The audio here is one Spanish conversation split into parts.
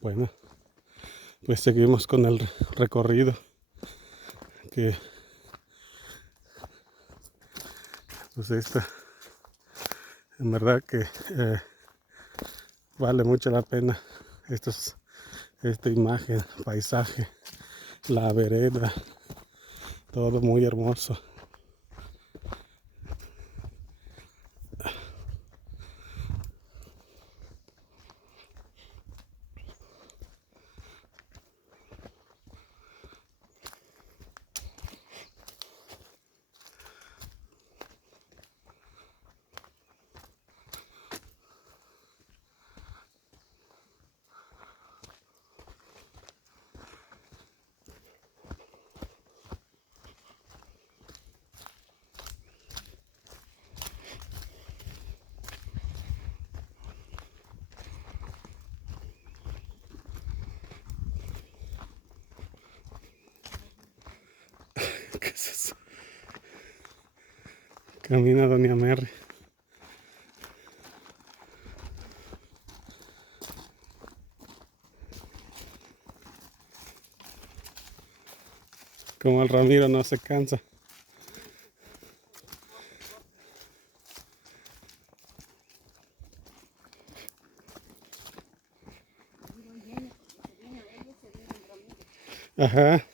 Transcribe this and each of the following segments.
Bueno, pues seguimos con el recorrido que pues esta en verdad que vale mucho la pena esta imagen, paisaje, la vereda, todo muy hermoso. ¿Qué es eso? Camina Doña Mary. Como el Ramiro no se cansa. Ajá.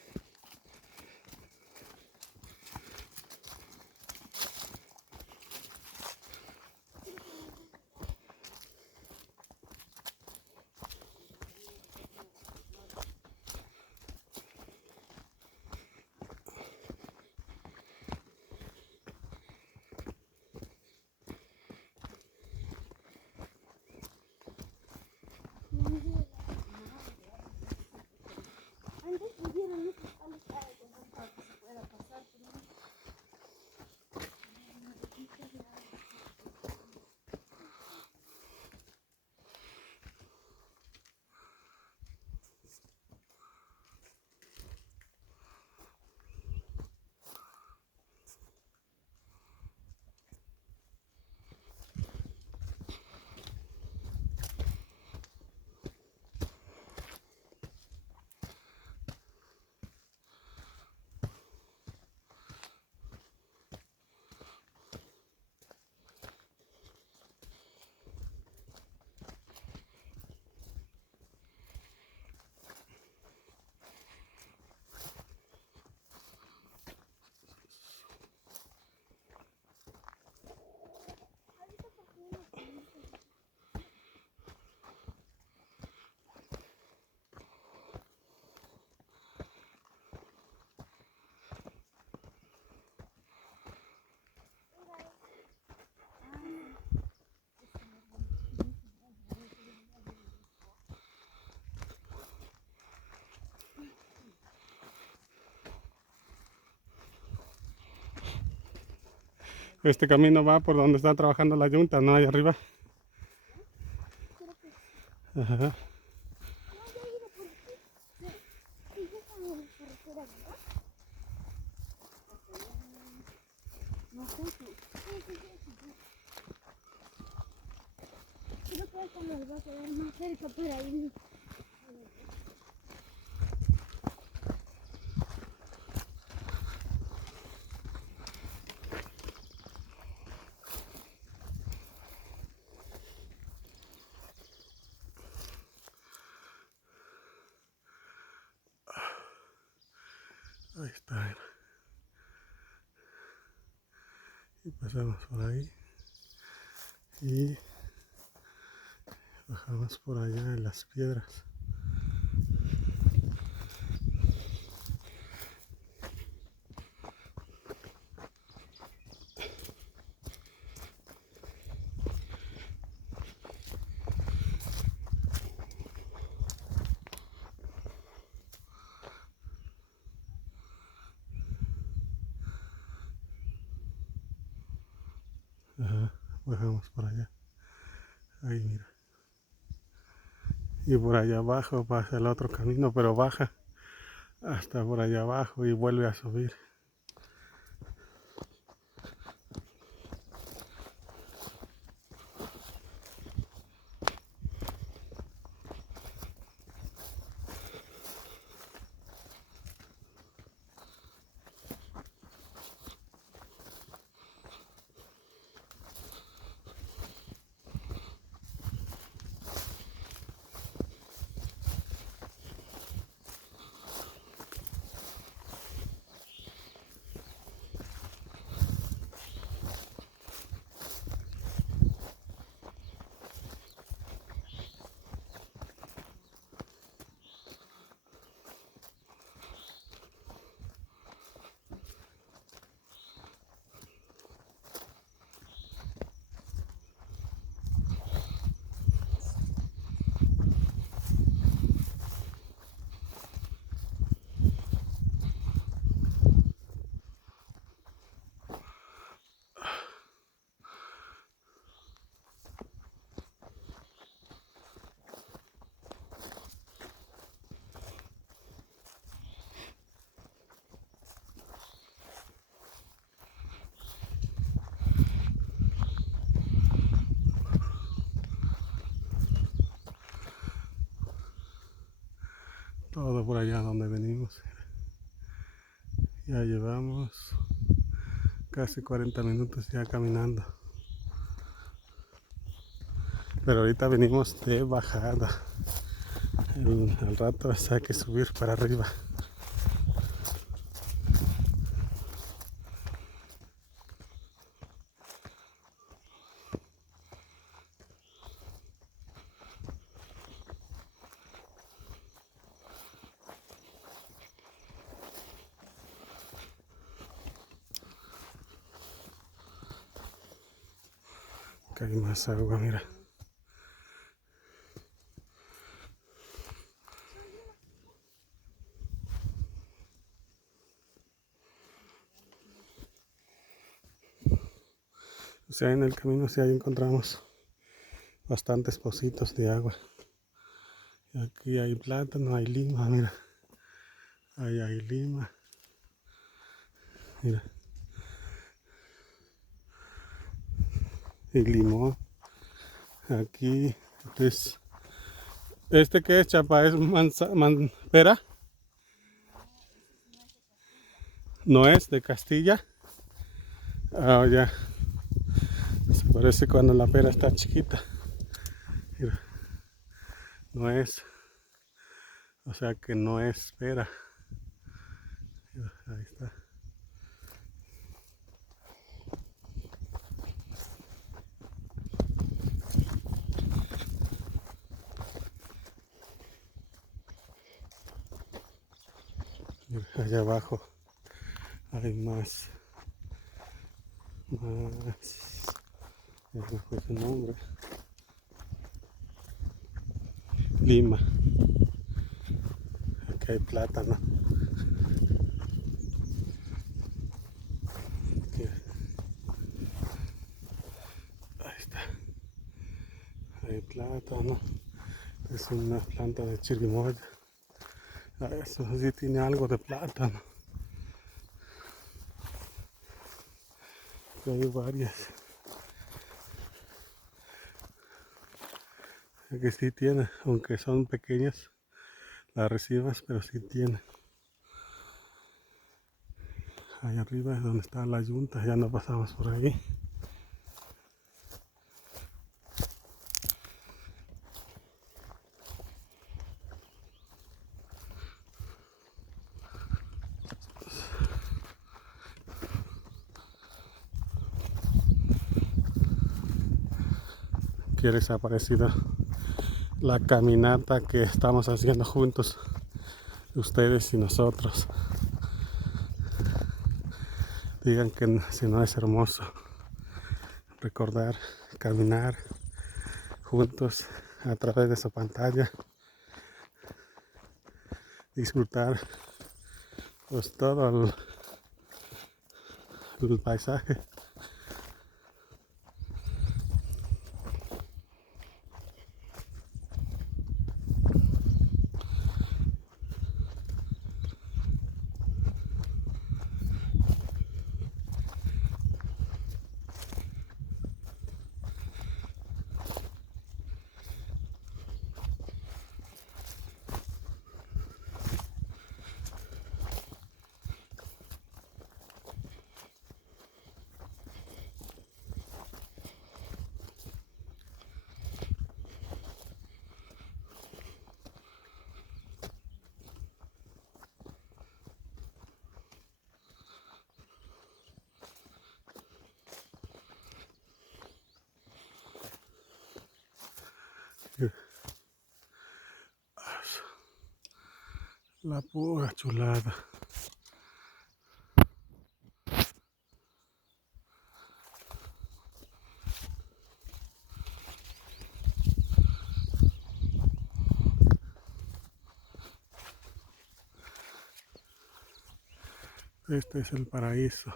Este camino va por donde está trabajando la yunta, ¿no? Ahí arriba. Ajá. Creo que esto nos va a quedar más cerca por ahí. Ahí está. Y pasamos por ahí. Y bajamos por allá en las piedras. Ajá. Bajamos por allá. Ahí mira. Y por allá abajo pasa el otro camino, pero baja hasta por allá abajo y vuelve a subir. todo por allá donde venimos. Ya llevamos casi 40 minutos ya caminando. Pero ahorita venimos de bajada. Al rato hay que subir para arriba. Acá hay más agua, mira. O sea, en el camino sí ahí encontramos bastantes pocitos de agua. Y aquí hay plátano, hay lima, mira. Ahí hay lima. Mira. Y limón. Aquí, pues, ¿este qué es, Chapa? ¿Es pera? ¿No es de Castilla? Ah, ya. Se parece cuando la pera está chiquita. Mira. No es. O sea que no es pera. Mira, ahí está. Mira, allá abajo hay más. Ya me fue su nombre. Lima. Aquí hay plátano. Mira. Ahí está. Hay plátano. Es una planta de chirimoya. Eso sí tiene algo de plátano. Hay varias. Aquí sí tiene, aunque son pequeñas las resimas, pero sí tiene. Ahí arriba es donde está la yunta, ya no pasamos por ahí. Que les ha parecido la caminata que estamos haciendo juntos, ustedes y nosotros. Digan que si no es hermoso recordar, caminar juntos a través de su pantalla, disfrutar pues todo el paisaje. La pura chulada. Este es el paraíso.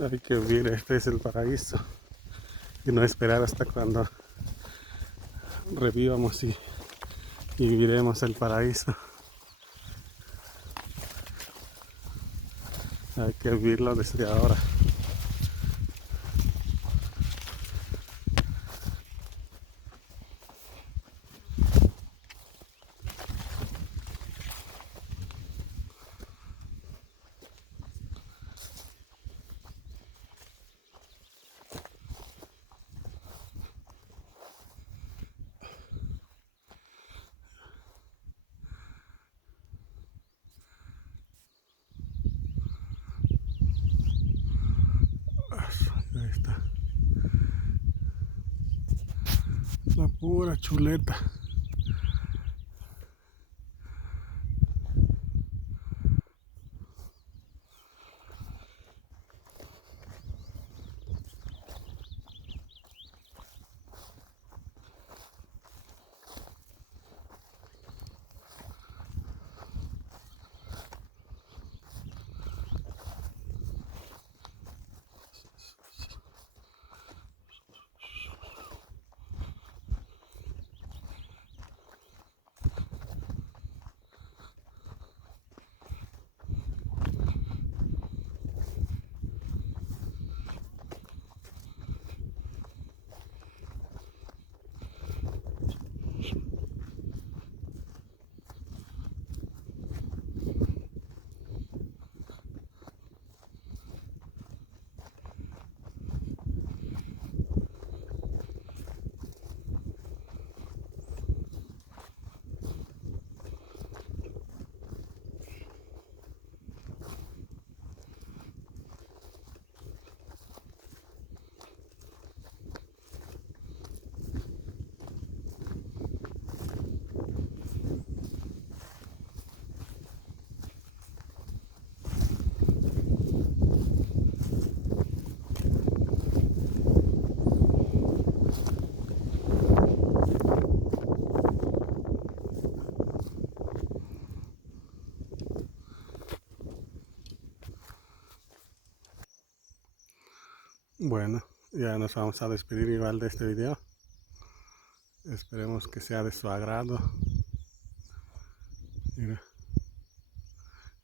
Hay que vivir, este es el paraíso. Y no esperar hasta cuando revivamos y viviremos el paraíso. hay que vivirlo desde ahora. Ahí está. La pura chuleta. Bueno, ya nos vamos a despedir igual de este video. Esperemos que sea de su agrado. Mira,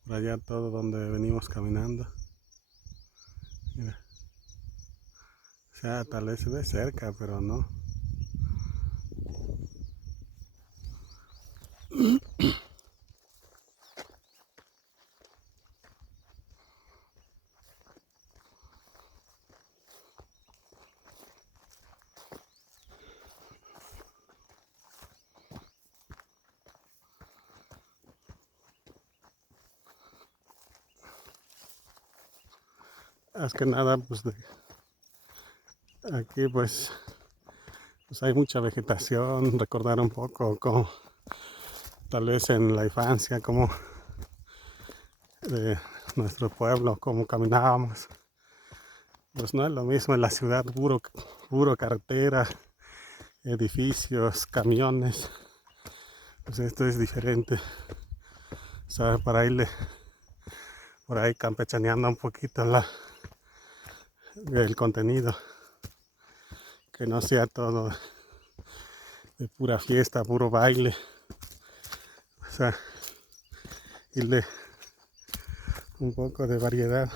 por allá todo donde venimos caminando. Mira, o sea, tal vez se ve cerca, pero no. Más que nada, pues aquí pues hay mucha vegetación. Recordar un poco como tal vez en la infancia, como de nuestro pueblo, como caminábamos. Pues no es lo mismo en la ciudad, puro carretera, edificios, camiones. Pues esto es diferente. O sea, para irle por ahí campechaneando un poquito el contenido. Que no sea todo de pura fiesta, puro baile. O sea, irle un poco de variedad.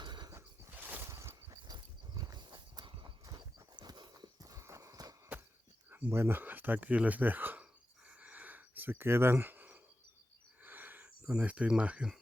Bueno, hasta aquí les dejo. Se quedan con esta imagen.